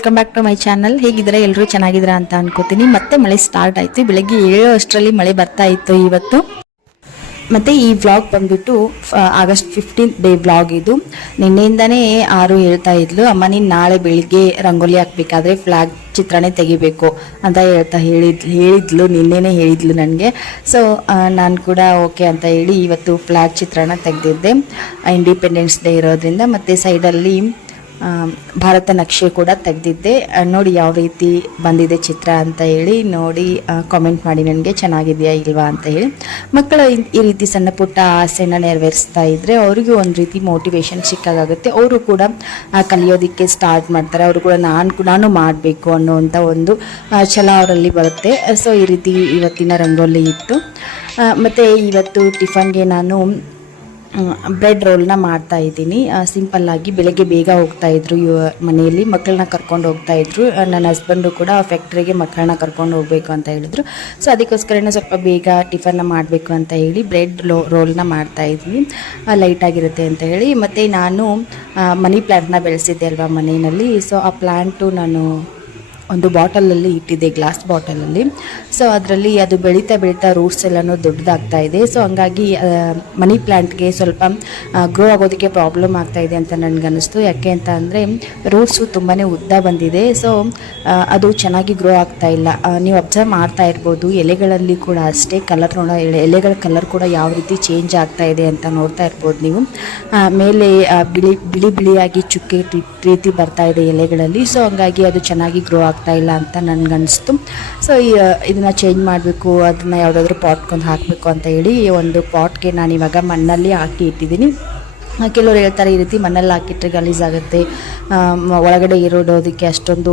Welcome back to my channel. ಹೇಗಿದ್ರೆ ಎಲ್ಲರೂ ಚೆನ್ನಾಗಿದ್ದೀರಾ ಅಂತ ಅನ್ಕೋತೀನಿ. ಮತ್ತೆ ಮಳೆ ಸ್ಟಾರ್ಟ್ ಆಯ್ತು. ಬೆಳಗ್ಗೆ 7 ಅಷ್ಟರಲ್ಲಿ ಮಳೆ ಬರ್ತಾ ಇತ್ತು ಇವತ್ತು. ಮತ್ತು ಈ ವ್ಲಾಗ್ ಬಂದ್ಬಿಟ್ಟು ಆಗಸ್ಟ್ 15th ಡೇ ವ್ಲಾಗ್ ಇದು. ನಿನ್ನೆಯಿಂದನೇ ಆರು ಹೇಳ್ತಾ ಇದ್ಲು, ಅಮ್ಮ ನೀನು ನಾಳೆ ಬೆಳಿಗ್ಗೆ ರಂಗೋಲಿ ಹಾಕ್ಬೇಕಾದ್ರೆ ಫ್ಲಾಗ್ ಚಿತ್ರನೇ ತೆಗಿಬೇಕು ಅಂತ ಹೇಳಿದ್ಲು ನಿನ್ನೆನೇ ಹೇಳಿದ್ಲು ನನಗೆ. ಸೊ ನಾನು ಕೂಡ ಓಕೆ ಅಂತ ಹೇಳಿ ಇವತ್ತು ಫ್ಲಾಗ್ ಚಿತ್ರನ ತೆಗೆದಿದ್ದೆ, ಇಂಡಿಪೆಂಡೆನ್ಸ್ ಡೇ ಇರೋದ್ರಿಂದ. ಮತ್ತು ಸೈಡಲ್ಲಿ ಭಾರತ ನಕ್ಷೆ ಕೂಡ ತೆಗೆದಿದ್ದೆ. ನೋಡಿ ಯಾವ ರೀತಿ ಬಂದಿದೆ ಚಿತ್ರ ಅಂತ ಹೇಳಿ ನೋಡಿ ಕಾಮೆಂಟ್ ಮಾಡಿ ನನಗೆ ಚೆನ್ನಾಗಿದೆಯಾ ಇಲ್ವಾ ಅಂತ ಹೇಳಿ. ಮಕ್ಕಳು ಈ ರೀತಿ ಸಣ್ಣ ಪುಟ್ಟ ಆಸೆನ ನೆರವೇರಿಸ್ತಾ ಇದ್ದರೆ ಅವ್ರಿಗೂ ಒಂದು ರೀತಿ ಮೋಟಿವೇಶನ್ ಸಿಕ್ಕಾಗುತ್ತೆ. ಅವರು ಕೂಡ ಕಲಿಯೋದಕ್ಕೆ ಸ್ಟಾರ್ಟ್ ಮಾಡ್ತಾರೆ. ಅವರು ಕೂಡ ನಾನು ಮಾಡಬೇಕು ಅನ್ನೋವಂಥ ಒಂದು ಛಲ ಅವರಲ್ಲಿ ಬರುತ್ತೆ. ಸೊ ಈ ರೀತಿ ಇವತ್ತಿನ ರಂಗೋಲಿ ಇತ್ತು. ಮತ್ತು ಇವತ್ತು ಟಿಫನ್ಗೆ ನಾನು ಬ್ರೆಡ್ ರೋಲ್ನ ಮಾಡ್ತಾ ಇದ್ದೀನಿ. ಸಿಂಪಲ್ಲಾಗಿ ಬೆಳಗ್ಗೆ ಬೇಗ ಹೋಗ್ತಾಯಿದ್ರು ಮನೆಯಲ್ಲಿ, ಮಕ್ಕಳನ್ನ ಕರ್ಕೊಂಡು ಹೋಗ್ತಾಯಿದ್ರು. ನನ್ನ ಹಸ್ಬೆಂಡು ಕೂಡ ಫ್ಯಾಕ್ಟ್ರಿಗೆ ಮಕ್ಕಳನ್ನ ಕರ್ಕೊಂಡು ಹೋಗಬೇಕು ಅಂತ ಹೇಳಿದ್ರು. ಸೊ ಅದಕ್ಕೋಸ್ಕರನೇ ಸ್ವಲ್ಪ ಬೇಗ ಟಿಫನ್ನ ಮಾಡಬೇಕು ಅಂತ ಹೇಳಿ ಬ್ರೆಡ್ ರೋಲ್ನ ಮಾಡ್ತಾಯಿದ್ವಿ, ಲೈಟಾಗಿರುತ್ತೆ ಅಂತ ಹೇಳಿ. ಮತ್ತು ನಾನು ಮನಿ ಪ್ಲ್ಯಾಂಟ್ನ ಬೆಳೆಸಿದ್ದೆ ಅಲ್ವಾ ಮನೆಯಲ್ಲಿ. ಸೊ ಆ ಪ್ಲ್ಯಾಂಟು ನಾನು ಒಂದು ಬಾಟಲಲ್ಲಿ ಇಟ್ಟಿದ್ದೆ, ಗ್ಲಾಸ್ ಬಾಟಲಲ್ಲಿ. ಸೊ ಅದರಲ್ಲಿ ಅದು ಬೆಳೀತಾ ರೂಟ್ಸ್ ಎಲ್ಲನೂ ದೊಡ್ಡದಾಗ್ತಾ ಇದೆ. ಸೊ ಹಂಗಾಗಿ ಮನಿ ಪ್ಲ್ಯಾಂಟ್ಗೆ ಸ್ವಲ್ಪ ಗ್ರೋ ಆಗೋದಕ್ಕೆ ಪ್ರಾಬ್ಲಮ್ ಆಗ್ತಾ ಇದೆ ಅಂತ ನನಗನ್ನಿಸ್ತು. ಯಾಕೆ ಅಂತ ಅಂದರೆ ರೂಟ್ಸು ತುಂಬಾ ಉದ್ದ ಬಂದಿದೆ. ಸೊ ಅದು ಚೆನ್ನಾಗಿ ಗ್ರೋ ಆಗ್ತಾ ಇಲ್ಲ. ನೀವು ಅಬ್ಸರ್ವ್ ಮಾಡ್ತಾ ಇರ್ಬೋದು, ಎಲೆಗಳಲ್ಲಿ ಕೂಡ ಅಷ್ಟೇ ಕಲರ್ ಎಲೆಗಳ ಕಲರ್ ಕೂಡ ಯಾವ ರೀತಿ ಚೇಂಜ್ ಆಗ್ತಾ ಇದೆ ಅಂತ ನೋಡ್ತಾ ಇರ್ಬೋದು ನೀವು. ಮೇಲೆ ಬಿಳಿಯಾಗಿ ಚುಕ್ಕೆ ರೀತಿ ಬರ್ತಾ ಇದೆ ಎಲೆಗಳಲ್ಲಿ. ಸೊ ಹಂಗಾಗಿ ಅದು ಚೆನ್ನಾಗಿ ಗ್ರೋ ಆಗ್ತಾ ಇಲ್ಲ ಅಂತ ನನಗನ್ನಿಸ್ತು. ಸೊ ಇದನ್ನು ಚೇಂಜ್ ಮಾಡಬೇಕು, ಅದನ್ನು ಯಾವುದಾದ್ರೂ ಪಾಟ್ಕೊಂಡು ಹಾಕಬೇಕು ಅಂತ ಹೇಳಿ ಒಂದು ಪಾಟ್ಗೆ ನಾನು ಇವಾಗ ಮಣ್ಣಲ್ಲಿ ಹಾಕಿ ಇಟ್ಟಿದ್ದೀನಿ. ಕೆಲವರು ಹೇಳ್ತಾರೆ ಈ ರೀತಿ ಮಣ್ಣಲ್ಲಿ ಹಾಕಿಟ್ರೆ ಗಲೀಜಾಗುತ್ತೆ, ಒಳಗಡೆ ಇರೋದಕ್ಕೆ ಅಷ್ಟೊಂದು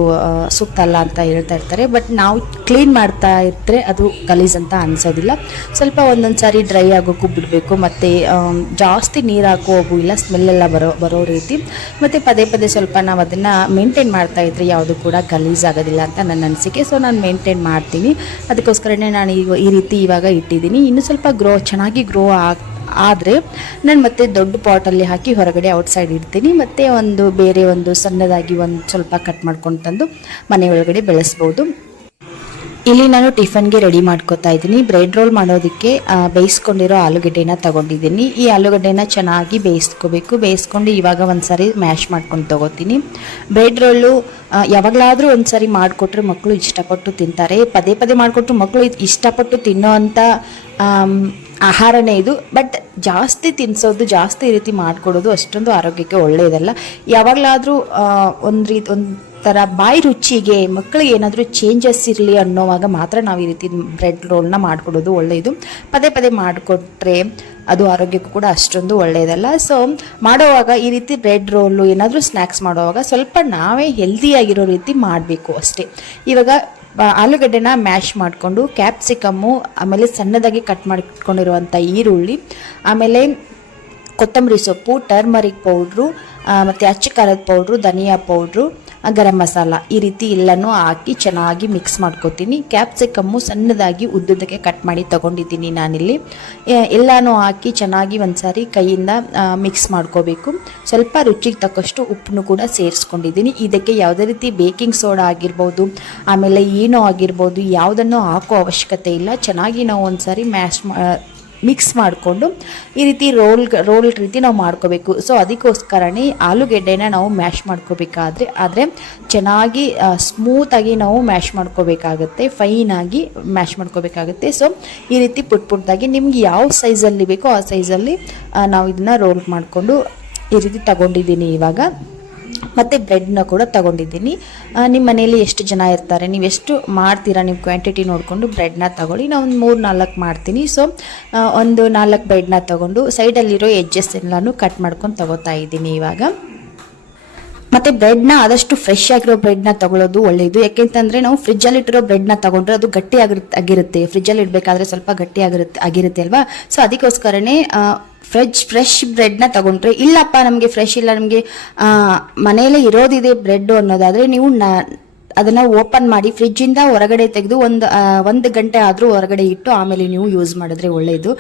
ಸೂಕ್ತ ಅಲ್ಲ ಅಂತ ಹೇಳ್ತಾ ಇರ್ತಾರೆ. ಬಟ್ ನಾವು ಕ್ಲೀನ್ ಮಾಡ್ತಾ ಇದ್ದರೆ ಅದು ಗಲೀಜ್ ಅಂತ ಅನಿಸೋದಿಲ್ಲ. ಸ್ವಲ್ಪ ಒಂದೊಂದು ಸಾರಿ ಡ್ರೈ ಆಗೋಕ್ಕೂ ಬಿಡಬೇಕು, ಮತ್ತು ಜಾಸ್ತಿ ನೀರು ಹಾಕೋ ಹೋಗಿಲ್ಲ, ಸ್ಮೆಲ್ಲೆಲ್ಲ ಬರೋ ರೀತಿ. ಮತ್ತು ಪದೇ ಸ್ವಲ್ಪ ನಾವು ಅದನ್ನು ಮೇಂಟೈನ್ ಮಾಡ್ತಾ ಇದ್ದರೆ ಯಾವುದು ಕೂಡ ಗಲೀಜ್ ಆಗೋದಿಲ್ಲ ಅಂತ ನನ್ನ ಅನಿಸಿಕೆ. ಸೊ ನಾನು ಮೇಂಟೈನ್ ಮಾಡ್ತೀನಿ, ಅದಕ್ಕೋಸ್ಕರನೇ ನಾನು ಈ ರೀತಿ ಇವಾಗ ಇಟ್ಟಿದ್ದೀನಿ. ಇನ್ನೂ ಸ್ವಲ್ಪ ಚೆನ್ನಾಗಿ ಗ್ರೋ ಆದರೆ ನಾನು ಮತ್ತೆ ದೊಡ್ಡ ಪಾಟಲ್ಲಿ ಹಾಕಿ ಹೊರಗಡೆ ಔಟ್ಸೈಡ್ ಇಡ್ತೀನಿ. ಮತ್ತು ಬೇರೆ ಒಂದು ಸಣ್ಣದಾಗಿ ಒಂದು ಸ್ವಲ್ಪ ಕಟ್ ಮಾಡ್ಕೊಂಡು ತಂದು ಮನೆ ಒಳಗಡೆ ಬೆಳೆಸ್ಬೋದು. ಇಲ್ಲಿ ನಾನು ಟಿಫನ್ಗೆ ರೆಡಿ ಮಾಡ್ಕೊತಾ ಇದ್ದೀನಿ. ಬ್ರೆಡ್ ರೋಲ್ ಮಾಡೋದಕ್ಕೆ ಬೇಯಿಸ್ಕೊಂಡಿರೋ ಆಲೂಗಡ್ಡೆನ ತಗೊಂಡಿದ್ದೀನಿ. ಈ ಆಲೂಗಡ್ಡೆನ ಚೆನ್ನಾಗಿ ಬೇಯಿಸ್ಕೊಂಡು ಇವಾಗ ಒಂದ್ಸರಿ ಮ್ಯಾಶ್ ಮಾಡ್ಕೊಂಡು ತಗೋತೀನಿ. ಬ್ರೆಡ್ ರೋಲು ಯಾವಾಗಲಾದರೂ ಒಂದ್ಸರಿ ಮಾಡಿಕೊಟ್ರೆ ಮಕ್ಕಳು ಇಷ್ಟಪಟ್ಟು ತಿಂತಾರೆ. ಪದೇ ಮಾಡಿಕೊಟ್ರು ಮಕ್ಕಳು ಇಷ್ಟಪಟ್ಟು ತಿನ್ನೋ ಅಂಥ ಆಹಾರನೇ ಇದು. ಬಟ್ ಜಾಸ್ತಿ ತಿನ್ನಿಸೋದು, ಜಾಸ್ತಿ ಈ ರೀತಿ ಮಾಡಿಕೊಡೋದು ಅಷ್ಟೊಂದು ಆರೋಗ್ಯಕ್ಕೆ ಒಳ್ಳೆಯದಲ್ಲ. ಯಾವಾಗಲಾದರೂ ಒಂಥರ ಬಾಯಿ ರುಚಿಗೆ ಮಕ್ಕಳಿಗೆ ಏನಾದರೂ ಚೇಂಜಸ್ ಇರಲಿ ಅನ್ನೋವಾಗ ಮಾತ್ರ ನಾವು ಈ ರೀತಿ ಬ್ರೆಡ್ ರೋಲ್ನ ಮಾಡಿಕೊಡೋದು ಒಳ್ಳೆಯದು. ಪದೇ ಮಾಡಿಕೊಟ್ರೆ ಅದು ಆರೋಗ್ಯಕ್ಕೂ ಕೂಡ ಅಷ್ಟೊಂದು ಒಳ್ಳೆಯದಲ್ಲ. ಸೊ ಮಾಡೋವಾಗ ಈ ರೀತಿ ಬ್ರೆಡ್ ರೋಲು ಏನಾದರೂ ಸ್ನ್ಯಾಕ್ಸ್ ಮಾಡುವಾಗ ಸ್ವಲ್ಪ ನಾವೇ ಹೆಲ್ದಿಯಾಗಿರೋ ರೀತಿ ಮಾಡಬೇಕು ಅಷ್ಟೇ. ಇವಾಗ ಆಲೂಗಡ್ಡೆನ ಮ್ಯಾಶ್ ಮಾಡಿಕೊಂಡು ಕ್ಯಾಪ್ಸಿಕಮ್ಮು, ಆಮೇಲೆ ಸಣ್ಣದಾಗಿ ಕಟ್ ಮಾಡ್ಕೊಂಡಿರುವಂಥ ಈರುಳ್ಳಿ, ಆಮೇಲೆ ಕೊತ್ತಂಬರಿ ಸೊಪ್ಪು, ಟರ್ಮರಿಕ್ ಪೌಡ್ರು, ಮತ್ತು ಅಚ್ಚ ಖಾರದ ಪೌಡ್ರು, ಧನಿಯಾ ಪೌಡ್ರು, ಗರಂ ಮಸಾಲ, ಈ ರೀತಿ ಎಲ್ಲನೂ ಹಾಕಿ ಚೆನ್ನಾಗಿ ಮಿಕ್ಸ್ ಮಾಡ್ಕೊತೀನಿ. ಕ್ಯಾಪ್ಸಿಕಮ್ಮು ಸಣ್ಣದಾಗಿ ಉದ್ದಕ್ಕೆ ಕಟ್ ಮಾಡಿ ತೊಗೊಂಡಿದ್ದೀನಿ ನಾನಿಲ್ಲಿ. ಎಲ್ಲನೂ ಹಾಕಿ ಚೆನ್ನಾಗಿ ಒಂದ್ಸಾರಿ ಕೈಯಿಂದ ಮಿಕ್ಸ್ ಮಾಡ್ಕೋಬೇಕು. ಸ್ವಲ್ಪ ರುಚಿಗೆ ತಕ್ಕಷ್ಟು ಉಪ್ಪನ್ನು ಕೂಡ ಸೇರಿಸ್ಕೊಂಡಿದ್ದೀನಿ. ಇದಕ್ಕೆ ಯಾವುದೇ ರೀತಿ ಬೇಕಿಂಗ್ ಸೋಡಾ ಆಗಿರ್ಬೋದು, ಆಮೇಲೆ ಏನೋ ಆಗಿರ್ಬೋದು, ಯಾವುದನ್ನು ಹಾಕೋ ಅವಶ್ಯಕತೆ ಇಲ್ಲ. ಚೆನ್ನಾಗಿ ನಾವು ಒಂದ್ಸಾರಿ ಮಿಕ್ಸ್ ಮಾಡಿಕೊಂಡು ಈ ರೀತಿ ರೋಲ್ ರೀತಿ ನಾವು ಮಾಡ್ಕೋಬೇಕು. ಸೊ ಅದಕ್ಕೋಸ್ಕರನೇ ಆಲೂಗೆಡ್ಡೆನ ನಾವು ಮ್ಯಾಶ್ ಮಾಡ್ಕೋಬೇಕಾದ್ರೆ ಚೆನ್ನಾಗಿ ಸ್ಮೂತಾಗಿ ನಾವು ಮ್ಯಾಶ್ ಮಾಡ್ಕೋಬೇಕಾಗುತ್ತೆ, ಫೈನಾಗಿ ಮ್ಯಾಶ್ ಮಾಡ್ಕೋಬೇಕಾಗುತ್ತೆ. ಸೊ ಈ ರೀತಿ ಪುಟ್ಟದಾಗಿ ನಿಮ್ಗೆ ಯಾವ ಸೈಜಲ್ಲಿ ಬೇಕೋ ಆ ಸೈಜಲ್ಲಿ ನಾವು ಇದನ್ನು ರೋಲ್ ಮಾಡಿಕೊಂಡು ಈ ರೀತಿ ತಗೊಂಡಿದ್ದೀನಿ ಇವಾಗ. ಮತ್ತು ಬ್ರೆಡ್ನ ಕೂಡ ತಗೊಂಡಿದ್ದೀನಿ. ನಿಮ್ಮ ಮನೆಯಲ್ಲಿ ಎಷ್ಟು ಜನ ಇರ್ತಾರೆ, ನೀವು ಎಷ್ಟು ಮಾಡ್ತೀರಾ, ನಿಮ್ಮ ಕ್ವಾಂಟಿಟಿ ನೋಡಿಕೊಂಡು ಬ್ರೆಡ್ನ ತಗೊಳ್ಳಿ. ನಾನು ಒಂದು 3-4 ಮಾಡ್ತೀನಿ. ಸೊ ಒಂದು 4 ಬ್ರೆಡ್ನ ತಗೊಂಡು ಸೈಡಲ್ಲಿರೋ ಎಡ್ಜಸ್ ಎಲ್ಲನೂ ಕಟ್ ಮಾಡ್ಕೊಂಡು ತಗೋತಾ ಇದ್ದೀನಿ ಇವಾಗ. ಮತ್ತು ಬ್ರೆಡ್ನ ಆದಷ್ಟು ಫ್ರೆಶ್ ಆಗಿರೋ ಬ್ರೆಡ್ನ ತಗೊಳ್ಳೋದು ಒಳ್ಳೆಯದು. ಯಾಕೆಂತಂದರೆ ನಾವು ಫ್ರಿಜ್ಜಲ್ಲಿಟ್ಟಿರೋ ಬ್ರೆಡ್ನ ತಗೊಂಡ್ರೆ ಅದು ಆಗಿರುತ್ತೆ. ಫ್ರಿಜ್ಜಲ್ಲಿ ಇಡಬೇಕಾದ್ರೆ ಸ್ವಲ್ಪ ಆಗಿರುತ್ತೆ ಅಲ್ವಾ. ಸೊ ಅದಕ್ಕೋಸ್ಕರನೇ ಫ್ರೆಶ್ ಬ್ರೆಡ್ನ ತಗೊಂಡ್ರೆ, ಇಲ್ಲಪ್ಪ ನಮಗೆ ಫ್ರೆಶ್ ಇಲ್ಲ, ನಮಗೆ ಮನೆಯಲ್ಲೇ ಇರೋದಿದೆ ಬ್ರೆಡ್ ಅನ್ನೋದಾದರೆ ನೀವು ಅದನ್ನ ಓಪನ್ ಮಾಡಿ ಫ್ರಿಜ್ಜಿಂದ ಹೊರಗಡೆ ತೆಗೆದು ಒಂದು ಗಂಟೆ ಆದರೂ ಹೊರಗಡೆ ಇಟ್ಟು ಆಮೇಲೆ ನೀವು ಯೂಸ್ ಮಾಡಿದ್ರೆ ಒಳ್ಳೆಯದು.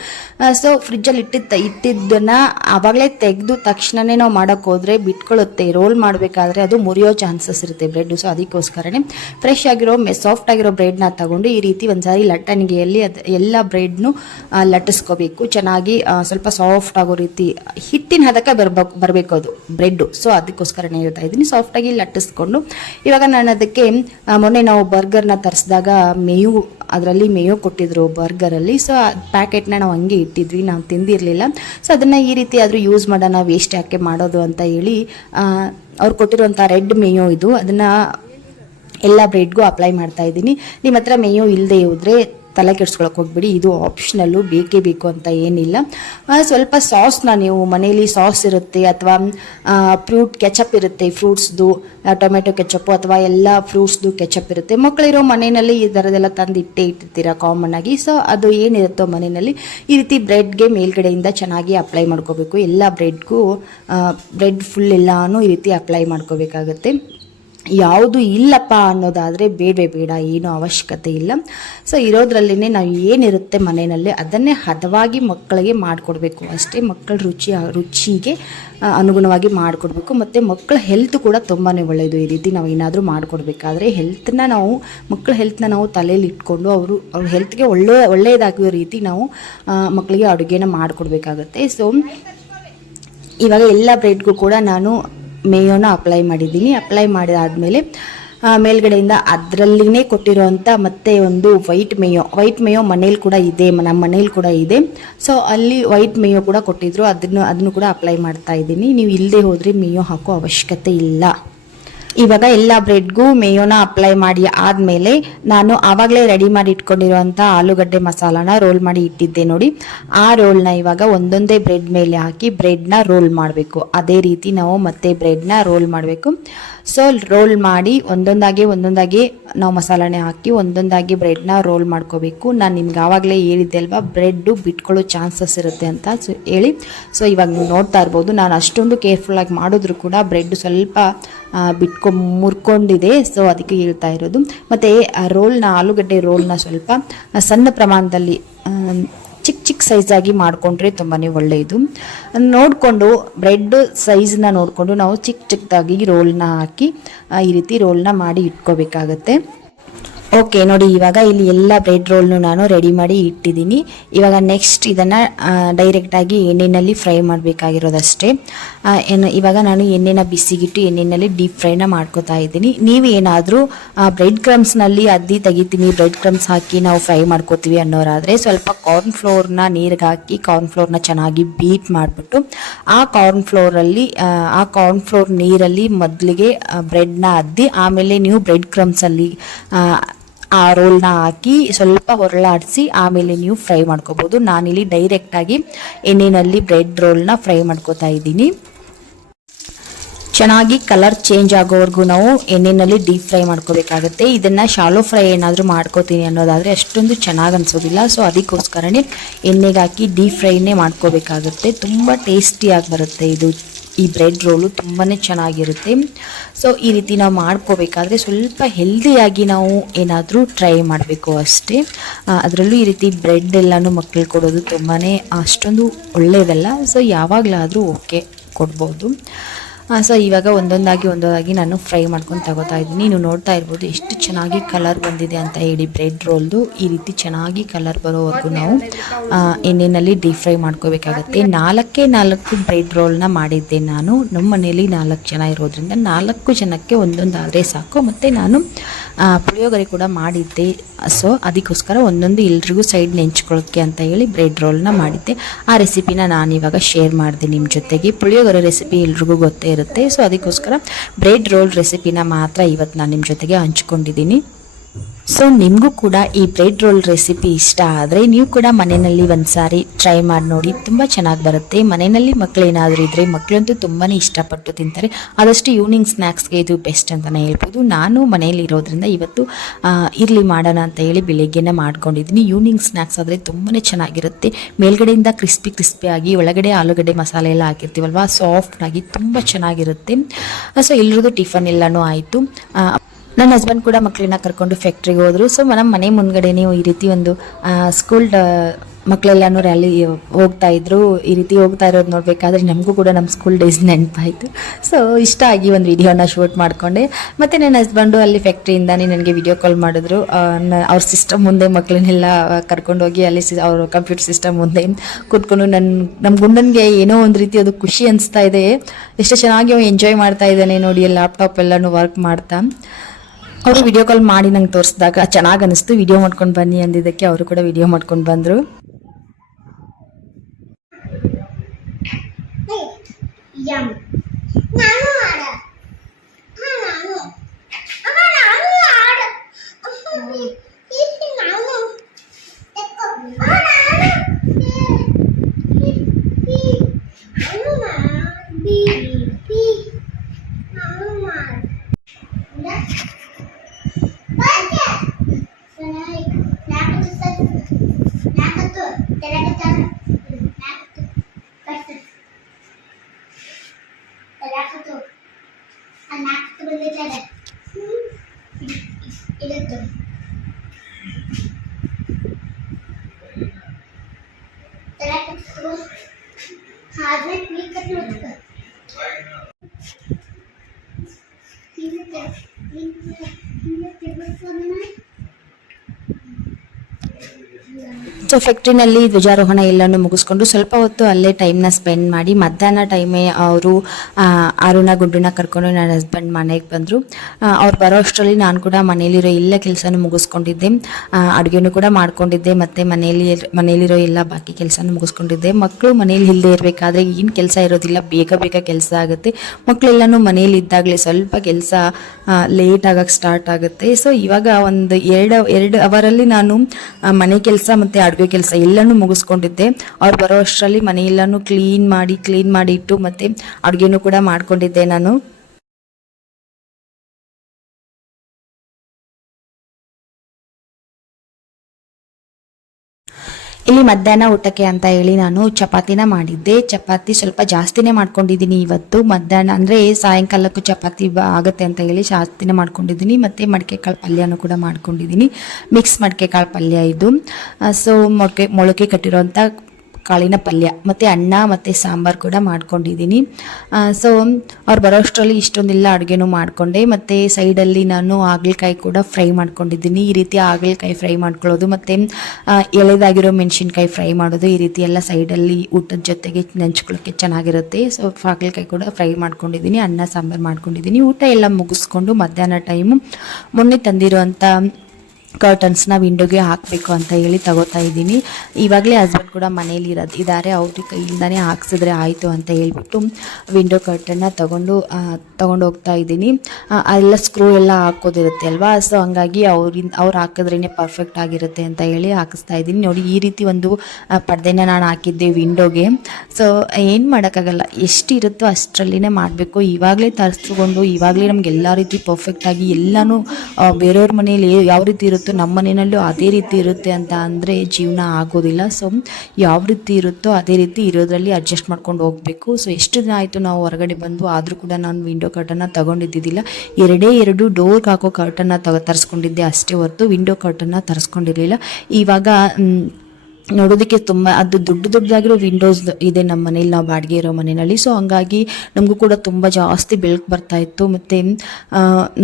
ಸೊ ಫ್ರಿಜ್ಜಲ್ಲಿ ಇಟ್ಟಿದ್ದನ್ನ ಆವಾಗಲೇ ತೆಗೆದು ತಕ್ಷಣನೇ ನಾವು ಮಾಡೋಕ್ಕೆ ಹೋದರೆ ಬಿಟ್ಕೊಳ್ಳುತ್ತೆ. ರೋಲ್ ಮಾಡಬೇಕಾದ್ರೆ ಅದು ಮುರಿಯೋ ಚಾನ್ಸಸ್ ಇರುತ್ತೆ ಬ್ರೆಡ್. ಸೊ ಅದಕ್ಕೋಸ್ಕರನೇ ಫ್ರೆಶ್ ಆಗಿರೋ ಸಾಫ್ಟ್ ಆಗಿರೋ ಬ್ರೆಡ್ನ ತಗೊಂಡು ಈ ರೀತಿ ಒಂದ್ಸಾರಿ ಲಟ್ಟಣಿಗೆಯಲ್ಲಿ ಎಲ್ಲ ಬ್ರೆಡ್ನು ಲಟ್ಟಿಸ್ಕೋಬೇಕು. ಚೆನ್ನಾಗಿ ಸ್ವಲ್ಪ ಸಾಫ್ಟ್ ಆಗೋ ರೀತಿ ಹಿಟ್ಟಿನ ಹದಕ್ಕೆ ಬರಬೇಕು ಅದು ಬ್ರೆಡ್ಡು. ಸೊ ಅದಕ್ಕೋಸ್ಕರನೇ ಹೇಳ್ತಾ ಇದ್ದೀನಿ, ಸಾಫ್ಟಾಗಿ ಲಟ್ಟಿಸ್ಕೊಂಡು ಇವಾಗ ನಾನು ಅದಕ್ಕೆ ಮೊನ್ನೆ ನಾವು ಬರ್ಗರ್ನ ತರಿಸಿದಾಗ ಅದರಲ್ಲಿ ಮೇಯೋ ಕೊಟ್ಟಿದ್ರು ಬರ್ಗರಲ್ಲಿ. ಸೊ ಪ್ಯಾಕೆಟ್ನ ನಾವು ಹಂಗೆ ಇಟ್ಟಿದ್ವಿ, ನಾವು ತಿಂದಿರಲಿಲ್ಲ. ಸೊ ಅದನ್ನು ಈ ರೀತಿ ಆದರೂ ಯೂಸ್ ಮಾಡೋಣ, ವೇಸ್ಟ್ ಯಾಕೆ ಮಾಡೋದು ಅಂತ ಹೇಳಿ ಅವ್ರು ಕೊಟ್ಟಿರುವಂಥ ರೆಡ್ ಮೇಯೋ ಇದು, ಅದನ್ನು ಎಲ್ಲ ಬ್ರೆಡ್ಗೂ ಅಪ್ಲೈ ಮಾಡ್ತಾ ಇದ್ದೀನಿ. ನಿಮ್ಮ ಹತ್ರ ಮೇಯೋ ಇಲ್ಲದೆ ಹೋದರೆ ತಲೆ ಕೆಡ್ಸ್ಕೊಳಕ್ಕೆ ಹೋಗ್ಬಿಡಿ, ಇದು ಆಪ್ಷನಲ್ಲು, ಬೇಕೇ ಬೇಕು ಅಂತ ಏನಿಲ್ಲ. ಸ್ವಲ್ಪ ಸಾಸ್ನ ನೀವು ಮನೇಲಿ ಸಾಸ್ ಇರುತ್ತೆ ಅಥವಾ ಫ್ರೂಟ್ ಕೆಚಪ್ ಇರುತ್ತೆ, ಫ್ರೂಟ್ಸ್ದು ಟೊಮೆಟೊ ಕೆಚಪ್ಪು ಅಥವಾ ಎಲ್ಲ ಫ್ರೂಟ್ಸ್ದು ಕೆಚಪ್ ಇರುತ್ತೆ. ಮಕ್ಕಳಿರೋ ಮನೆಯಲ್ಲಿ ಈ ಥರದೆಲ್ಲ ತಂದು ಇಟ್ಟಿರ್ತೀರ ಕಾಮನ್ ಆಗಿ. ಸೊ ಅದು ಏನಿರುತ್ತೋ ಮನೆಯಲ್ಲಿ ಈ ರೀತಿ ಬ್ರೆಡ್ಗೆ ಮೇಲ್ಗಡೆಯಿಂದ ಚೆನ್ನಾಗಿ ಅಪ್ಲೈ ಮಾಡ್ಕೋಬೇಕು. ಎಲ್ಲ ಬ್ರೆಡ್ಗೂ ಬ್ರೆಡ್ ಫುಲ್ ಎಲ್ಲಾನು ಈ ರೀತಿ ಅಪ್ಲೈ ಮಾಡ್ಕೋಬೇಕಾಗತ್ತೆ. ಯಾವುದು ಇಲ್ಲಪ್ಪ ಅನ್ನೋದಾದರೆ ಬೇಡ, ಏನೂ ಅವಶ್ಯಕತೆ ಇಲ್ಲ. ಸೊ ಇರೋದ್ರಲ್ಲೇ ನಾವು ಏನಿರುತ್ತೆ ಮನೆಯಲ್ಲಿ ಅದನ್ನೇ ಹದವಾಗಿ ಮಕ್ಕಳಿಗೆ ಮಾಡಿಕೊಡ್ಬೇಕು ಅಷ್ಟೇ. ಮಕ್ಕಳ ರುಚಿಗೆ ಅನುಗುಣವಾಗಿ ಮಾಡಿಕೊಡ್ಬೇಕು. ಮತ್ತು ಮಕ್ಕಳ ಹೆಲ್ತ್ ಕೂಡ ತುಂಬಾ ಒಳ್ಳೆಯದು. ಈ ರೀತಿ ನಾವು ಏನಾದರೂ ಮಾಡಿಕೊಡ್ಬೇಕಾದ್ರೆ ಮಕ್ಕಳ ಹೆಲ್ತ್ನ ನಾವು ತಲೆಯಲ್ಲಿ ಇಟ್ಕೊಂಡು ಅವ್ರ ಹೆಲ್ತ್ಗೆ ಒಳ್ಳೆಯದಾಗುವ ರೀತಿ ನಾವು ಮಕ್ಕಳಿಗೆ ಅಡುಗೆನ ಮಾಡಿಕೊಡ್ಬೇಕಾಗತ್ತೆ. ಸೊ ಇವಾಗ ಎಲ್ಲ ಬ್ರೆಡ್ಗೂ ಕೂಡ ನಾನು ಮೇಯೋನ ಅಪ್ಲೈ ಮಾಡಿದ್ದೀನಿ. ಅಪ್ಲೈ ಮಾಡಿದಾದಮೇಲೆ ಮೇಲ್ಗಡೆಯಿಂದ ಅದರಲ್ಲಿನೇ ಕೊಟ್ಟಿರೋವಂಥ ಮತ್ತೆ ಒಂದು ವೈಟ್ ಮೇಯೋ ಮನೇಲಿ ಕೂಡ ಇದೆ, ನಮ್ಮ ಮನೇಲಿ ಕೂಡ ಇದೆ. ಸೊ ಅಲ್ಲಿ ವೈಟ್ ಮೇಯೋ ಕೂಡ ಕೊಟ್ಟಿದ್ರು, ಅದನ್ನು ಕೂಡ ಅಪ್ಲೈ ಮಾಡ್ತಾ ಇದ್ದೀನಿ. ನೀವು ಇಲ್ಲದೆ ಹೋದರೆ ಮೇಯೋ ಹಾಕೋ ಅವಶ್ಯಕತೆ ಇಲ್ಲ. ಇವಾಗ ಎಲ್ಲ ಬ್ರೆಡ್ಗೂ ಮೇಯೋನ ಅಪ್ಲೈ ಮಾಡಿ ಆದಮೇಲೆ ನಾನು ಆವಾಗಲೇ ರೆಡಿ ಮಾಡಿ ಇಟ್ಕೊಂಡಿರುವಂಥ ಆಲೂಗಡ್ಡೆ ಮಸಾಲಾನ ರೋಲ್ ಮಾಡಿ ಇಟ್ಟಿದ್ದೆ ನೋಡಿ. ಆ ರೋಲ್ನ ಇವಾಗ ಒಂದೊಂದೇ ಬ್ರೆಡ್ ಮೇಲೆ ಹಾಕಿ ಬ್ರೆಡ್ನ ರೋಲ್ ಮಾಡಬೇಕು. ಅದೇ ರೀತಿ ನಾವು ಮತ್ತೆ ಬ್ರೆಡ್ನ ರೋಲ್ ಮಾಡಬೇಕು. ಸೊ ರೋಲ್ ಮಾಡಿ ಒಂದೊಂದಾಗಿ ನಾವು ಮಸಾಲಾನೆ ಹಾಕಿ ಒಂದೊಂದಾಗಿ ಬ್ರೆಡ್ನ ರೋಲ್ ಮಾಡ್ಕೋಬೇಕು. ನಾನು ನಿಮ್ಗೆ ಆವಾಗಲೇ ಹೇಳಿದ್ದೆ ಅಲ್ವಾ, ಬ್ರೆಡ್ಡು ಬಿಟ್ಕೊಳ್ಳೋ ಚಾನ್ಸಸ್ ಇರುತ್ತೆ ಅಂತ ಹೇಳಿ. ಸೊ ಇವಾಗ ನೀವು ನೋಡ್ತಾ ಇರ್ಬೋದು, ನಾನು ಅಷ್ಟೊಂದು ಕೇರ್ಫುಲ್ಲಾಗಿ ಮಾಡಿದ್ರು ಕೂಡ ಬ್ರೆಡ್ ಸ್ವಲ್ಪ ಮುರ್ಕೊಂಡಿದೆ. ಸೊ ಅದಕ್ಕೆ ಹೇಳ್ತಾ ಇರೋದು. ಮತ್ತು ಆಲೂಗಡ್ಡೆ ರೋಲ್ನ ಸ್ವಲ್ಪ ಸಣ್ಣ ಪ್ರಮಾಣದಲ್ಲಿ ಚಿಕ್ಕ ಸೈಜಾಗಿ ಮಾಡಿಕೊಂಡ್ರೆ ತುಂಬಾ ಒಳ್ಳೆಯದು. ನೋಡಿಕೊಂಡು ಬ್ರೆಡ್ ಸೈಜ್ನ ನೋಡಿಕೊಂಡು ನಾವು ಚಿಕ್ಕದಾಗಿ ರೋಲ್ನ ಹಾಕಿ ಈ ರೀತಿ ರೋಲ್ನ ಮಾಡಿ ಇಟ್ಕೋಬೇಕಾಗತ್ತೆ. ಓಕೆ ನೋಡಿ, ಇವಾಗ ಇಲ್ಲಿ ಎಲ್ಲ ಬ್ರೆಡ್ ರೋಲ್ನು ನಾನು ರೆಡಿ ಮಾಡಿ ಇಟ್ಟಿದ್ದೀನಿ. ಇವಾಗ ನೆಕ್ಸ್ಟ್ ಇದನ್ನು ಡೈರೆಕ್ಟಾಗಿ ಎಣ್ಣೆಯಲ್ಲಿ ಫ್ರೈ ಮಾಡಬೇಕಾಗಿರೋದಷ್ಟೇ. ಇವಾಗ ನಾನು ಎಣ್ಣೆನ ಬಿಸಿಗಿಟ್ಟು ಎಣ್ಣೆಯಲ್ಲಿ ಡೀಪ್ ಫ್ರೈನ ಮಾಡ್ಕೋತಾ ಇದ್ದೀನಿ. ನೀವು ಏನಾದರೂ ಬ್ರೆಡ್ ಕ್ರಮ್ಸ್ನಲ್ಲಿ ತೆಗಿತೀನಿ, ಬ್ರೆಡ್ ಕ್ರಮ್ಸ್ ಹಾಕಿ ನಾವು ಫ್ರೈ ಮಾಡ್ಕೋತೀವಿ ಅನ್ನೋರಾದರೆ ಸ್ವಲ್ಪ ಕಾರ್ನ್ಫ್ಲೋರ್ನ ನೀರಿಗೆ ಹಾಕಿ ಕಾರ್ನ್ಫ್ಲೋರ್ನ ಚೆನ್ನಾಗಿ ಬೀಟ್ ಮಾಡಿಬಿಟ್ಟು ಆ ಕಾರ್ನ್ಫ್ಲೋರ್ ನೀರಲ್ಲಿ ಮೊದಲಿಗೆ ಬ್ರೆಡ್ನ ಅದ್ದಿ ಆಮೇಲೆ ನೀವು ಬ್ರೆಡ್ ಕ್ರಮ್ಸಲ್ಲಿ ಆ ರೋಲ್ನ ಹಾಕಿ ಸ್ವಲ್ಪ ಹೊರಳಾಡಿಸಿ ಆಮೇಲೆ ನೀವು ಫ್ರೈ ಮಾಡ್ಕೋಬೋದು. ನಾನಿಲ್ಲಿ ಡೈರೆಕ್ಟಾಗಿ ಎಣ್ಣೆಯಲ್ಲಿ ಬ್ರೆಡ್ ರೋಲ್ನ ಫ್ರೈ ಮಾಡ್ಕೋತಾ ಇದ್ದೀನಿ. ಚೆನ್ನಾಗಿ ಕಲರ್ ಚೇಂಜ್ ಆಗೋವರೆಗೂ ನಾವು ಎಣ್ಣೆಯಲ್ಲಿ ಡೀಪ್ ಫ್ರೈ ಮಾಡ್ಕೋಬೇಕಾಗುತ್ತೆ. ಇದನ್ನು ಶಾಲೋ ಫ್ರೈ ಏನಾದರೂ ಮಾಡ್ಕೋತೀನಿ ಅನ್ನೋದಾದರೆ ಅಷ್ಟೊಂದು ಚೆನ್ನಾಗಿ ಅನಿಸೋದಿಲ್ಲ. ಸೊ ಅದಕ್ಕೋಸ್ಕರನೇ ಎಣ್ಣೆಗೆ ಹಾಕಿ ಡೀಪ್ ಫ್ರೈನೇ ಮಾಡ್ಕೋಬೇಕಾಗುತ್ತೆ. ತುಂಬ ಟೇಸ್ಟಿಯಾಗಿ ಬರುತ್ತೆ ಈ ಬ್ರೆಡ್ ರೋಲು, ತುಂಬಾ ಚೆನ್ನಾಗಿರುತ್ತೆ. ಸೊ ಈ ರೀತಿ ನಾವು ಮಾಡ್ಕೋಬೇಕಾದ್ರೆ ಸ್ವಲ್ಪ ಹೆಲ್ದಿಯಾಗಿ ನಾವು ಏನಾದರೂ ಟ್ರೈ ಮಾಡಬೇಕು ಅಷ್ಟೇ. ಅದರಲ್ಲೂ ಈ ರೀತಿ ಬ್ರೆಡ್ ಎಲ್ಲನೂ ಮಕ್ಕಳಿಗೆ ಕೊಡೋದು ತುಂಬಾ ಅಷ್ಟೊಂದು ಒಳ್ಳೆಯದಲ್ಲ. ಸೊ ಯಾವಾಗಲಾದರೂ ಓಕೆ ಕೊಡ್ಬೋದು. ಸೊ ಇವಾಗ ಒಂದೊಂದಾಗಿ ನಾನು ಫ್ರೈ ಮಾಡ್ಕೊಂಡು ತಗೋತಾ ಇದ್ದೀನಿ. ನೀವು ನೋಡ್ತಾ ಇರ್ಬೋದು ಎಷ್ಟು ಚೆನ್ನಾಗಿ ಕಲರ್ ಬಂದಿದೆ ಅಂತ ಹೇಳಿ ಬ್ರೆಡ್ ರೋಲ್ದು. ಈ ರೀತಿ ಚೆನ್ನಾಗಿ ಕಲರ್ ಬರೋವರೆಗೂ ನಾವು ಎಣ್ಣೆಯಲ್ಲಿ ಡೀಪ್ ಫ್ರೈ ಮಾಡ್ಕೋಬೇಕಾಗತ್ತೆ. 4 ಬ್ರೆಡ್ ರೋಲ್ನ ಮಾಡಿದ್ದೆ ನಾನು. ನಮ್ಮ ಮನೇಲಿ 4 ಜನ ಇರೋದ್ರಿಂದ 4 ಜನಕ್ಕೆ ಒಂದೊಂದಾದರೆ ಸಾಕು. ಮತ್ತು ನಾನು ಪುಳಿಯೋಗರೆ ಕೂಡ ಮಾಡಿದ್ದೆ. ಸೊ ಅದಕ್ಕೋಸ್ಕರ ಒಂದೊಂದು ಎಲ್ರಿಗೂ ಸೈಡ್ ನೆಂಚ್ಕೊಳ್ಳೋಕ್ಕೆ ಅಂತ ಹೇಳಿ ಬ್ರೆಡ್ ರೋಲ್ನ ಮಾಡಿದ್ದೆ. ಆ ರೆಸಿಪಿನ ನಾನಿವಾಗ ಶೇರ್ ಮಾಡಿದೆ ನಿಮ್ಮ ಜೊತೆಗೆ. ಪುಳಿಯೋಗರೆ ರೆಸಿಪಿ ಎಲ್ರಿಗೂ ಗೊತ್ತೇ ಇರುತ್ತೆ. ಸೊ ಅದಕ್ಕೋಸ್ಕರ ಬ್ರೆಡ್ ರೋಲ್ ರೆಸಿಪಿನ ಮಾತ್ರ ಇವತ್ತು ನಾನು ನಿಮ್ಮ ಜೊತೆಗೆ ಹಂಚ್ಕೊಂಡಿದ್ದೀನಿ. ಸೊ ನಿಮಗೂ ಕೂಡ ಈ ಬ್ರೆಡ್ ರೋಲ್ ರೆಸಿಪಿ ಇಷ್ಟ ಆದರೆ ನೀವು ಕೂಡ ಮನೆಯಲ್ಲಿ ಒಂದು ಸಾರಿ ಟ್ರೈ ಮಾಡಿ ನೋಡಿ, ತುಂಬ ಚೆನ್ನಾಗಿ ಬರುತ್ತೆ. ಮನೆಯಲ್ಲಿ ಮಕ್ಕಳೇನಾದರೂ ಇದ್ದರೆ ಮಕ್ಕಳಂತೂ ತುಂಬಾ ಇಷ್ಟಪಟ್ಟು ತಿಂತಾರೆ. ಆದಷ್ಟು ಈವ್ನಿಂಗ್ ಸ್ನ್ಯಾಕ್ಸ್ಗೆ ಇದು ಬೆಸ್ಟ್ ಅಂತಲೇ ಹೇಳ್ಬೋದು. ನಾನು ಮನೆಯಲ್ಲಿ ಇರೋದ್ರಿಂದ ಇವತ್ತು ಇರಲಿ ಮಾಡೋಣ ಅಂತ ಹೇಳಿ ಬೆಳಿಗ್ಗೆನೇ ಮಾಡ್ಕೊಂಡಿದ್ದೀನಿ. ಈವ್ನಿಂಗ್ ಸ್ನ್ಯಾಕ್ಸ್ ಆದರೆ ತುಂಬಾ ಚೆನ್ನಾಗಿರುತ್ತೆ. ಮೇಲ್ಗಡೆಯಿಂದ ಕ್ರಿಸ್ಪಿಯಾಗಿ ಒಳಗಡೆ ಆಲೂಗಡ್ಡೆ ಮಸಾಲೆ ಎಲ್ಲ ಹಾಕಿರ್ತೀವಲ್ವ, ಸಾಫ್ಟಾಗಿ ತುಂಬ ಚೆನ್ನಾಗಿರುತ್ತೆ. ಸೊ ಎಲ್ಲರದು ಟಿಫನ್ ಎಲ್ಲನೂ ಆಯಿತು. ನನ್ನ ಹಸ್ಬೆಂಡ್ ಕೂಡ ಮಕ್ಕಳನ್ನ ಕರ್ಕೊಂಡು ಫ್ಯಾಕ್ಟ್ರಿಗೆ ಹೋದರು. ಸೊ ನಮ್ಮ ಮನೆ ಮುಂದ್ಗಡೆನೇ ಈ ರೀತಿ ಒಂದು ಸ್ಕೂಲ್ ಮಕ್ಕಳೆಲ್ಲನೂ ರ್ಯಾಲಿ ಹೋಗ್ತಾ ಇದ್ರು. ಈ ರೀತಿ ಹೋಗ್ತಾ ಇರೋದು ನೋಡಬೇಕಾದ್ರೆ ನಮಗೂ ಕೂಡ ನಮ್ಮ ಸ್ಕೂಲ್ ಡೇಸ್ ನೆನಪಾಯಿತು. ಸೊ ಇಷ್ಟ ಆಗಿ ಒಂದು ವಿಡಿಯೋನ ಶೂಟ್ ಮಾಡಿಕೊಂಡೆ. ಮತ್ತು ನನ್ನ ಹಸ್ಬೆಂಡು ಅಲ್ಲಿ ಫ್ಯಾಕ್ಟ್ರಿಯಿಂದಾನೇ ನನಗೆ ವಿಡಿಯೋ ಕಾಲ್ ಮಾಡಿದ್ರು. ಅವ್ರ ಸಿಸ್ಟಮ್ ಮುಂದೆ ಮಕ್ಕಳನ್ನೆಲ್ಲ ಕರ್ಕೊಂಡೋಗಿ ಅಲ್ಲಿ ಅವ್ರ ಕಂಪ್ಯೂಟರ್ ಸಿಸ್ಟಮ್ ಮುಂದೆ ಕೂತ್ಕೊಂಡು ನಮ್ಮ ಗುಂಡನಿಗೆ ಏನೋ ಒಂದು ರೀತಿ ಅದು ಖುಷಿ ಅನಿಸ್ತಾ ಇದೆ. ಎಷ್ಟು ಚೆನ್ನಾಗಿ ಅವ ಎಂಜಾಯ್ ಮಾಡ್ತಾ ಇದ್ದಾನೆ ನೋಡಿ, ಲ್ಯಾಪ್ಟಾಪ್ ಎಲ್ಲನೂ ವರ್ಕ್ ಮಾಡ್ತಾ. ಅವರು ವಿಡಿಯೋ ಕಾಲ್ ಮಾಡಿ ನಂಗೆ ತೋರಿಸಿದಾಗ ಚೆನ್ನಾಗಿ ಅನಿಸ್ತು. ವಿಡಿಯೋ ಮಾಡ್ಕೊಂಡು ಬನ್ನಿ ಅಂದಿದ್ದಕ್ಕೆ ಅವರು ಕೂಡ ವಿಡಿಯೋ ಮಾಡ್ಕೊಂಡು ಬಂದರು. ಸೊ ಫ್ಯಾಕ್ಟ್ರಿನಲ್ಲಿ ಧ್ವಜಾರೋಹಣ ಎಲ್ಲನೂ ಮುಗಿಸ್ಕೊಂಡು ಸ್ವಲ್ಪ ಹೊತ್ತು ಅಲ್ಲೇ ಟೈಮ್ನ ಸ್ಪೆಂಡ್ ಮಾಡಿ ಮಧ್ಯಾಹ್ನ ಟೈಮೇ ಅವರು ಅರುಣ ಗುಡ್ಡನ್ನ ಕರ್ಕೊಂಡು ನನ್ನ ಹಸ್ಬೆಂಡ್ ಮನೆಗೆ ಬಂದರು. ಅವ್ರು ಬರೋ ಅಷ್ಟರಲ್ಲಿ ನಾನು ಕೂಡ ಮನೇಲಿರೋ ಎಲ್ಲ ಕೆಲಸನೂ ಮುಗಿಸ್ಕೊಂಡಿದ್ದೆ, ಅಡುಗೆನೂ ಕೂಡ ಮಾಡ್ಕೊಂಡಿದ್ದೆ, ಮತ್ತು ಮನೇಲಿರೋ ಎಲ್ಲ ಬಾಕಿ ಕೆಲಸನೂ ಮುಗಿಸ್ಕೊಂಡಿದ್ದೆ. ಮಕ್ಕಳು ಮನೇಲಿ ಇಲ್ಲದೆ ಇರಬೇಕಾದ್ರೆ ಏನು ಕೆಲಸ ಇರೋದಿಲ್ಲ, ಬೇಗ ಬೇಗ ಕೆಲಸ ಆಗುತ್ತೆ. ಮಕ್ಕಳೆಲ್ಲನೂ ಮನೇಲಿ ಇದ್ದಾಗಲೇ ಸ್ವಲ್ಪ ಕೆಲಸ ಲೇಟ್ ಆಗಕ್ಕೆ ಸ್ಟಾರ್ಟ್ ಆಗುತ್ತೆ. ಸೊ ಇವಾಗ ಒಂದು ಎರಡು ಅವರಲ್ಲಿ ನಾನು ಮನೆ ಕೆಲಸ ಮತ್ತು ಅಡುಗೆ ಕೆಲಸ ಎಲ್ಲನೂ ಮುಗಿಸ್ಕೊಂಡಿದ್ದೆ. ಅವ್ರು ಬರೋ ಅಷ್ಟರಲ್ಲಿ ಮನೆಯೆಲ್ಲನೂ ಕ್ಲೀನ್ ಮಾಡಿ ಇಟ್ಟು ಮತ್ತು ಅಡುಗೆನೂ ಕೂಡ ಮಾಡ್ಕೊಂಡಿದ್ದೆ ನಾನು. ಇಲ್ಲಿ ಮಧ್ಯಾಹ್ನ ಊಟಕ್ಕೆ ಅಂತ ಹೇಳಿ ನಾನು ಚಪಾತಿನ ಮಾಡಿದ್ದೆ. ಚಪಾತಿ ಸ್ವಲ್ಪ ಜಾಸ್ತಿನೇ ಮಾಡ್ಕೊಂಡಿದ್ದೀನಿ ಇವತ್ತು. ಮಧ್ಯಾಹ್ನ ಅಂದರೆ ಸಾಯಂಕಾಲಕ್ಕೂ ಚಪಾತಿ ಆಗುತ್ತೆ ಅಂತ ಹೇಳಿ ಜಾಸ್ತಿನೇ ಮಾಡ್ಕೊಂಡಿದ್ದೀನಿ. ಮತ್ತು ಮಡಿಕೆ ಕಾಳು ಪಲ್ಯನೂ ಕೂಡ ಮಾಡ್ಕೊಂಡಿದ್ದೀನಿ. ಮಿಕ್ಸ್ ಮಡಿಕೆ ಕಾಳು ಪಲ್ಯ ಇದು. ಸೊ ಮೊಳಕೆ ಕಟ್ಟಿರೋಂಥ ಕಾಳಿನ ಪಲ್ಯ ಮತ್ತು ಅನ್ನ ಮತ್ತು ಸಾಂಬಾರು ಕೂಡ ಮಾಡ್ಕೊಂಡಿದ್ದೀನಿ. ಸೊ ಅವ್ರು ಬರೋ ಅಷ್ಟರಲ್ಲಿ ಇಷ್ಟೊಂದೆಲ್ಲ ಅಡುಗೆನೂ ಮಾಡಿಕೊಂಡೆ. ಮತ್ತು ಸೈಡಲ್ಲಿ ನಾನು ಹಾಗಲಕಾಯಿ ಕೂಡ ಫ್ರೈ ಮಾಡ್ಕೊಂಡಿದ್ದೀನಿ. ಈ ರೀತಿ ಹಾಗಲಕಾಯಿ ಫ್ರೈ ಮಾಡ್ಕೊಳ್ಳೋದು ಮತ್ತು ಎಳೆದಾಗಿರೋ ಮೆಣಸಿನ್ಕಾಯಿ ಫ್ರೈ ಮಾಡೋದು, ಈ ರೀತಿ ಎಲ್ಲ ಸೈಡಲ್ಲಿ ಊಟದ ಜೊತೆಗೆ ನೆಂಚ್ಕೊಳ್ಳೋಕ್ಕೆ ಚೆನ್ನಾಗಿರುತ್ತೆ. ಸೊ ಹಾಗಲಕಾಯಿ ಕೂಡ ಫ್ರೈ ಮಾಡ್ಕೊಂಡಿದ್ದೀನಿ, ಅನ್ನ ಸಾಂಬಾರು ಮಾಡ್ಕೊಂಡಿದ್ದೀನಿ. ಊಟ ಎಲ್ಲ ಮುಗಿಸ್ಕೊಂಡು ಮಧ್ಯಾಹ್ನ ಟೈಮು ಮೊನ್ನೆ ತಂದಿರುವಂಥ ಕರ್ಟನ್ಸ್ನ ವಿಂಡೋಗೆ ಹಾಕಬೇಕು ಅಂತ ಹೇಳಿ ತಗೋತಾ ಇದ್ದೀನಿ. ಇವಾಗಲೇ ಹಸ್ಬೆಂಡ್ ಕೂಡ ಮನೇಲಿ ಇದ್ದಾರೆ, ಅವ್ರ ಕೈಯಿಂದಾನೇ ಹಾಕ್ಸಿದ್ರೆ ಆಯಿತು ಅಂತ ಹೇಳ್ಬಿಟ್ಟು ವಿಂಡೋ ಕರ್ಟನ್ನ ತಗೊಂಡು ಹೋಗ್ತಾ ಇದ್ದೀನಿ. ಎಲ್ಲ ಸ್ಕ್ರೂ ಎಲ್ಲ ಹಾಕೋದಿರುತ್ತೆ ಅಲ್ವಾ, ಸೊ ಹಂಗಾಗಿ ಅವ್ರು ಹಾಕಿದ್ರೇ ಪರ್ಫೆಕ್ಟ್ ಆಗಿರುತ್ತೆ ಅಂತ ಹೇಳಿ ಹಾಕಿಸ್ತಾ ಇದ್ದೀನಿ. ನೋಡಿ ಈ ರೀತಿ ಒಂದು ಪರ್ದೆನ ನಾನು ಹಾಕಿದ್ದೆ ವಿಂಡೋಗೆ. ಸೊ ಏನು ಮಾಡೋಕ್ಕಾಗಲ್ಲ, ಎಷ್ಟಿರುತ್ತೋ ಅಷ್ಟರಲ್ಲಿನೇ ಮಾಡಬೇಕು. ಇವಾಗಲೇ ತರಿಸ್ಕೊಂಡು ಇವಾಗಲೇ ನಮ್ಗೆ ಎಲ್ಲ ರೀತಿ ಪರ್ಫೆಕ್ಟಾಗಿ ಎಲ್ಲನೂ ಬೇರೆಯವ್ರ ಮನೇಲಿ ಯಾವ ರೀತಿ ಇರುತ್ತೋ ನಮ್ಮ ಮನೆಯಲ್ಲೂ ಅದೇ ರೀತಿ ಇರುತ್ತೆ ಅಂತ ಅಂದರೆ ಜೀವನ ಆಗೋದಿಲ್ಲ. ಸೊ ಯಾವ ರೀತಿ ಇರುತ್ತೋ ಅದೇ ರೀತಿ ಇರೋದ್ರಲ್ಲಿ ಅಡ್ಜಸ್ಟ್ ಮಾಡ್ಕೊಂಡು ಹೋಗಬೇಕು. ಸೊ ಎಷ್ಟು ದಿನ ಆಯಿತು ನಾವು ಹೊರಗಡೆ ಬಂದು, ಆದರೂ ಕೂಡ ನಾನು ವಿಂಡೋ ಕರ್ಟನ್ನ ತೊಗೊಂಡಿದ್ದಿದ್ದಿಲ್ಲ. ಎರಡು ಡೋರ್ಗೆ ಹಾಕೋ ಕರ್ಟನ್ನ ತರಿಸ್ಕೊಂಡಿದ್ದೆ ಅಷ್ಟೇ ಹೊರತು ವಿಂಡೋ ಕರ್ಟನ್ನ ತರಿಸ್ಕೊಂಡಿರಲಿಲ್ಲ. ಇವಾಗ ನೋಡೋದಕ್ಕೆ ತುಂಬ ಅದು ದೊಡ್ಡದಾಗಿರೋ ವಿಂಡೋಸ್ ಇದೆ ನಮ್ಮ ಮನೇಲಿ, ನಾವು ಬಾಡಿಗೆ ಇರೋ ಮನೆಯಲ್ಲಿ. ಸೊ ಹಂಗಾಗಿ ನಮಗೂ ಕೂಡ ತುಂಬ ಜಾಸ್ತಿ ಬೆಳಕು ಬರ್ತಾ ಇತ್ತು. ಮತ್ತು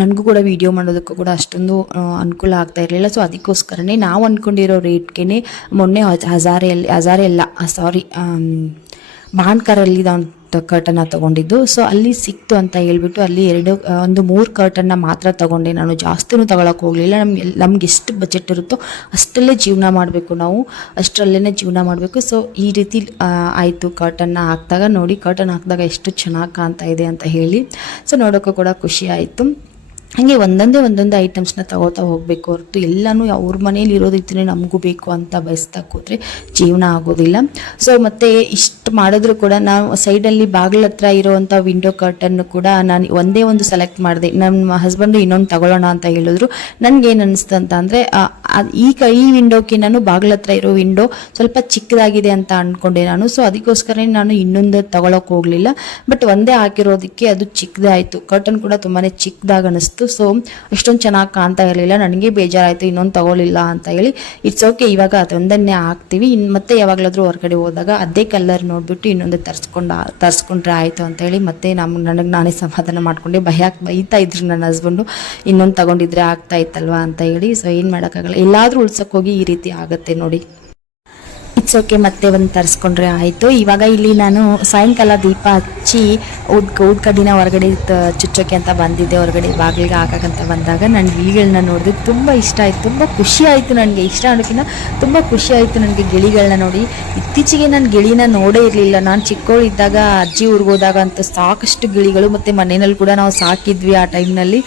ನನಗೂ ಕೂಡ ವಿಡಿಯೋ ಮಾಡೋದಕ್ಕೂ ಕೂಡ ಅಷ್ಟೊಂದು ಅನುಕೂಲ ಆಗ್ತಾ ಇರಲಿಲ್ಲ. ಸೊ ಅದಕ್ಕೋಸ್ಕರನೇ ನಾವು ಅಂದ್ಕೊಂಡಿರೋ ರೇಟ್ಗೆ ಮೊನ್ನೆ ಬಾಣ್ಕರಲ್ಲಿ ನಾನು ಕರ್ಟನ್ನ ತೊಗೊಂಡಿದ್ದು. ಸೊ ಅಲ್ಲಿ ಸಿಕ್ತು ಅಂತ ಹೇಳ್ಬಿಟ್ಟು ಅಲ್ಲಿ 3 ಕರ್ಟನ್ನ ಮಾತ್ರ ತೊಗೊಂಡೆ. ನಾನು ಜಾಸ್ತಿನೂ ತೊಗೊಳಕ್ಕೆ ಹೋಗಲಿಲ್ಲ. ನಮ್ಗೆ ಎಷ್ಟು ಬಜೆಟ್ ಇರುತ್ತೋ ಅಷ್ಟಲ್ಲೇ ಜೀವನ ಮಾಡಬೇಕು, ನಾವು ಅಷ್ಟರಲ್ಲೇ ಜೀವನ ಮಾಡಬೇಕು. ಸೊ ಈ ರೀತಿ ಆಯಿತು. ಕರ್ಟನ್ನ ಹಾಕಿದಾಗ ನೋಡಿ, ಕರ್ಟನ್ ಹಾಕಿದಾಗ ಎಷ್ಟು ಚೆನ್ನಾಗಿ ಕಾಣ್ತಾ ಇದೆ ಅಂತ ಹೇಳಿ. ಸೊ ನೋಡೋಕ್ಕೂ ಕೂಡ ಖುಷಿ ಆಯಿತು. ಹಾಗೆ ಒಂದೊಂದೇ ಐಟಮ್ಸ್ನ ತಗೋತಾ ಹೋಗಬೇಕು ಹೊರತು ಎಲ್ಲನೂ ಅವ್ರ ಮನೇಲಿ ಇರೋದೈತೆ ನಮಗೂ ಬೇಕು ಅಂತ ಬಯಸ್ತಾ ಕೂತ್ರೆ ಜೀವನ ಆಗೋದಿಲ್ಲ. ಸೊ ಮತ್ತು ಎಷ್ಟು ಮಾಡಿದ್ರು ಕೂಡ ನಾವು ಸೈಡಲ್ಲಿ ಬಾಗಿಲ ಹತ್ರ ಇರೋವಂಥ ವಿಂಡೋ ಕರ್ಟನ್ ಕೂಡ ನಾನು ಒಂದೇ ಒಂದು ಸೆಲೆಕ್ಟ್ ಮಾಡಿದೆ. ನಮ್ಮ ಹಸ್ಬೆಂಡು ಇನ್ನೊಂದು ತಗೊಳ್ಳೋಣ ಅಂತ ಹೇಳಿದ್ರು. ನನ್ಗೇನು ಅನಿಸ್ತು ಅಂತ ಅಂದರೆ ಈ ವಿಂಡೋಕ್ಕೆ ನಾನು ಬಾಗಿಲ ಹತ್ರ ಇರೋ ವಿಂಡೋ ಸ್ವಲ್ಪ ಚಿಕ್ಕದಾಗಿದೆ ಅಂತ ಅಂದ್ಕೊಂಡೆ ನಾನು. ಸೊ ಅದಕ್ಕೋಸ್ಕರ ನಾನು ಇನ್ನೊಂದು ತಗೊಳಕ್ಕೆ ಹೋಗಲಿಲ್ಲ. ಬಟ್ ಒಂದೇ ಹಾಕಿರೋದಕ್ಕೆ ಅದು ಚಿಕ್ಕದೇ ಆಯಿತು. ಕರ್ಟನ್ ಕೂಡ ತುಂಬಾ ಚಿಕ್ಕದಾಗಿ ಅನಿಸ್ತು. ಸೊ ಅಷ್ಟೊಂದು ಚೆನ್ನಾಗಿ ಕಾಣ್ತಾ ಇರಲಿಲ್ಲ. ನನಗೆ ಬೇಜಾರಾಯಿತು ಇನ್ನೊಂದು ತಗೊಳ್ಳಿಲ್ಲ ಅಂತ ಹೇಳಿ. ಇಟ್ಸ್ ಓಕೆ, ಇವಾಗ ಅದೊಂದನ್ನೇ ಹಾಕ್ತೀವಿ. ಮತ್ತೆ ಯಾವಾಗಲಾದರೂ ಹೊರಗಡೆ ಹೋದಾಗ ಅದೇ ಕಲರ್ ನೋಡಿಬಿಟ್ಟು ಇನ್ನೊಂದು ತರಿಸ್ಕೊಂಡ್ರೆ ಆಯಿತು ಅಂತ ಹೇಳಿ ಮತ್ತೆ ನನಗೆ ನಾನೇ ಸಮಾಧಾನ ಮಾಡ್ಕೊಂಡೆ. ಬೈತಾ ಇದ್ರು ನನ್ನ ಹಸ್ಬೆಂಡು, ಇನ್ನೊಂದು ತಗೊಂಡಿದ್ರೆ ಆಗ್ತಾ ಇತ್ತಲ್ವಾ ಅಂತ ಹೇಳಿ. ಸೊ ಏನು ಮಾಡೋಕ್ಕಾಗಲ್ಲ, ಎಲ್ಲಾದರೂ ಉಳ್ಸೋಕೆ ಹೋಗಿ ಈ ರೀತಿ ಆಗುತ್ತೆ ನೋಡಿ. ಇಟ್ಸ್ ಓಕೆ, ಮತ್ತೆ ಒಂದು ತರಿಸ್ಕೊಂಡ್ರೆ ಆಯಿತು. ಇವಾಗ ಇಲ್ಲಿ ನಾನು ಸಾಯಂಕಾಲ ದೀಪ ಹಚ್ಚಿ ಊದ್ಕಡ್ಡಿನ ಹೊರಗಡೆ ಚುಚ್ಚೋಕೆ ಅಂತ ಬಂದಿದ್ದೆ. ಹೊರಗಡೆ ಬಾಗಿಲಿಗೆ ಹಾಕಕ್ಕಂತ ಬಂದಾಗ ನಾನು ಗಿಳಿಗಳನ್ನ ನೋಡಿದೆ, ತುಂಬ ಇಷ್ಟ ಆಯಿತು, ತುಂಬ ಖುಷಿ ಆಯಿತು. ನನಗೆ ಇಷ್ಟ ಅನ್ನೋಕ್ಕಿಂತ ತುಂಬ ಖುಷಿ ಆಯಿತು ನನಗೆ ಗಿಳಿಗಳನ್ನ ನೋಡಿ. ಇತ್ತೀಚೆಗೆ ನಾನು ಗಿಳಿನ ನೋಡೇ ಇರಲಿಲ್ಲ. ನಾನು ಚಿಕ್ಕವಳಿದ್ದಾಗ ಅಜ್ಜಿ ಊರಿಗೆ ಹೋದಾಗ ಅಂತ ಸಾಕಷ್ಟು ಗಿಳಿಗಳು, ಮತ್ತು ಮನೆಯಲ್ಲಿ ಕೂಡ ನಾವು ಸಾಕಿದ್ವಿ ಆ ಟೈಮ್ನಲ್ಲಿ.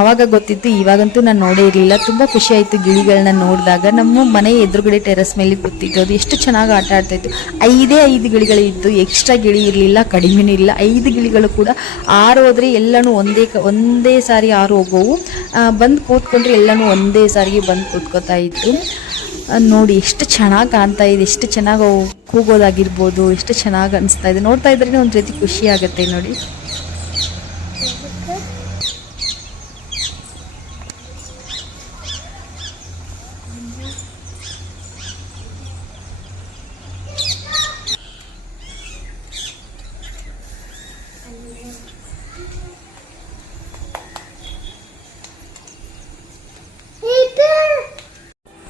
ಆವಾಗ ಗೊತ್ತಿತ್ತು, ಇವಾಗಂತೂ ನಾನು ನೋಡೇ ಇರಲಿಲ್ಲ. ತುಂಬ ಖುಷಿ ಆಯಿತು ಗಿಳಿಗಳನ್ನ ನೋಡಿದಾಗ. ನಮ್ಮ ಮನೆ ಎದುರುಗಡೆ ಟೆರೆಸ್ ಮೇಲೆ ಕೂತಿದ್ದು, ಅದು ಎಷ್ಟು ಚೆನ್ನಾಗಿ ಆಟ ಆಡ್ತಾಯಿತ್ತು. 5 ಗಿಳಿಗಳಿತ್ತು, ಎಕ್ಸ್ಟ್ರಾ ಗಿಳಿ ಇರಲಿಲ್ಲ, ಕಡಿಮೆನೂ ಇಲ್ಲ. 5 ಗಿಳಿಗಳು ಕೂಡ ಹೋದ್ರೆ ಎಲ್ಲನೂ ಒಂದೇ ಸಾರಿ ಹೋಗೋವು. ಬಂದು ಕೂತ್ಕೊಂಡ್ರೆ ಎಲ್ಲನೂ ಒಂದೇ ಸಾರಿಗೆ ಬಂದು ಕೂತ್ಕೋತಾ ಇತ್ತು. ನೋಡಿ ಎಷ್ಟು ಚೆನ್ನಾಗಿ ಕಾಣ್ತಾ ಇದೆ, ಎಷ್ಟು ಚೆನ್ನಾಗಿ ಕೂಗೋದಾಗಿರ್ಬೋದು, ಎಷ್ಟು ಚೆನ್ನಾಗಿ ಅನಿಸ್ತಾ ಇದೆ. ನೋಡ್ತಾ ಇದ್ರೇ ಒಂದು ರೀತಿ ಖುಷಿ ಆಗುತ್ತೆ ನೋಡಿ.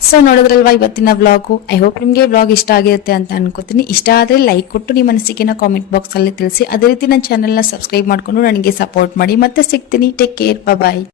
ಸೊ ನೋಡಿದ್ರಲ್ವಾ ಇವತ್ತಿನ ವ್ಲಾಗು. ಐ ಹೋಪ್ ನಿಮಗೆ ವ್ಲಾಗ್ ಇಷ್ಟ ಆಗಿರುತ್ತೆ ಅಂತ ಅನ್ಕೋತೀನಿ. ಇಷ್ಟ ಆದರೆ ಲೈಕ್ ಕೊಟ್ಟು ನಿಮ್ಮ ಅನಿಸಿಕೆನ ಕಾಮೆಂಟ್ ಬಾಕ್ಸಲ್ಲಿ ತಿಳಿಸಿ. ಅದೇ ರೀತಿ ನನ್ನ ಚಾನಲ್ನ ಸಬ್ಸ್ಕ್ರೈಬ್ ಮಾಡಿಕೊಂಡು ನನಗೆ ಸಪೋರ್ಟ್ ಮಾಡಿ. ಮತ್ತೆ ಸಿಗ್ತೀನಿ. ಟೇಕ್ ಕೇರ್, ಬಾಯ್.